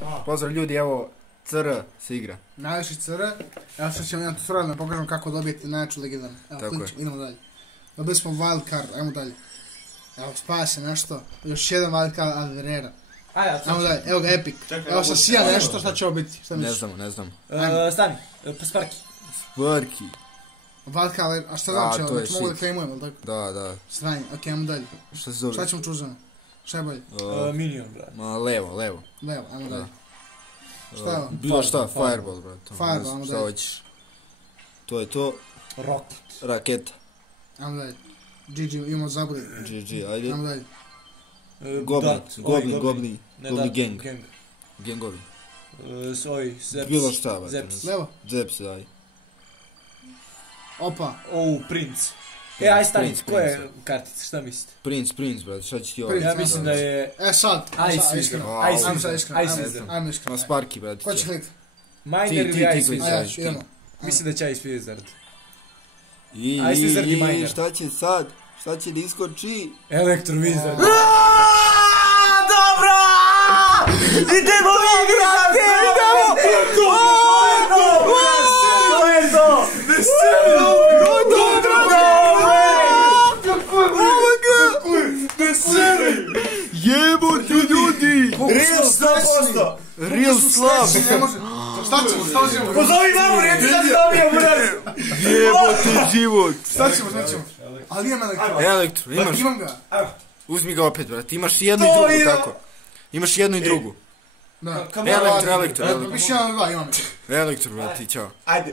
kao. Pozdrav ljudi, evo, CR se igra. Najviše CR, evo sad ćemo jedan tutorial da pokažem kako dobijeti najjaču legendarnu. Evo, kličemo, idemo dalje. Dobili smo wildcard, ajmo dalje. Evo, spaja se nešto, još jedan wildcard Alverera. Ajmo dalje, evo ga Epic. Evo sad sija nešto, šta će ovo biti? Ne znam. Stani, Sparky. Sparky. Wildcard, a šta znači, znači mogu da claimujem, ili tako? Da. Sranje, ok, ajmo dalje. Šta se zove? Šta ćemo čuzati? Šta je bolje? Minion, brate. Ma levo. Levo, ajmo dalje. Šta je ovo? Bilo šta, Fireball, brate. Fireball, ajmo šta dalje. hoćeš. To je to. Rocket. Raketa. Ajmo dalje. GG, imamo zabudi. GG, ajde. Ajmo dalje. Goblin gang. Gangovi. Zeps. Bilo šta, brate. Zeps. Levo. Zeps, aj. Opa. Prince. Aj stani, koje kartice, šta mislite? Prince, brate, šta će ti ovo? Ja mislim da je... Sad. Ice Ajmo sad iskreno. Ajmo iskreno. Ma Sparky, brate. Ko će klik? Miner ili Ice Wizard? Idemo. Mislim da će Ice Wizard. I šta će sad? Šta će da iskoči? Electro Wizard. Dobro! Idemo igrati! Idemo! To je to! Jebote ljudi! Real slab! Šta ćemo? Pozovi mamu, reci da se dobije, buraz! Jebote život! Šta ćemo? Ali imam Elektro, imaš? Imam ga. Uzmi ga opet, brate, imaš jednu i drugu, tako. Imaš jednu i drugu. Elektro. Više jedan dva, imam. Elektro, brate, čao. Ajde,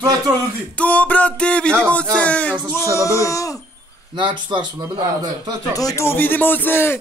To je to, ljudi. To, brate, vidimo se! Evo što smo sve dobili. Znači, stvar smo dobili, ajmo dalje. To je to. To je to, vidimo se!